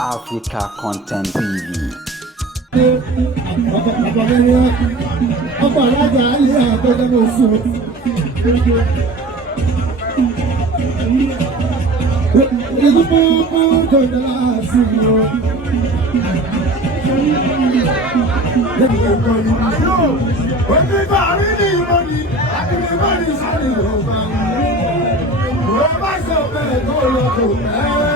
Africa Content TV. Ọkọ̀ alájà ayé àtọ́jọ́ ní oṣù. Ìlú pọ́npọ́n tó ń dá sí i o. Onígbà rí ní ìrọ̀lì, àkìlẹ̀ ìrọ̀lì sáré ọba. Wọ́n bá sọ bẹ́ẹ̀ tó lọ kò pẹ́.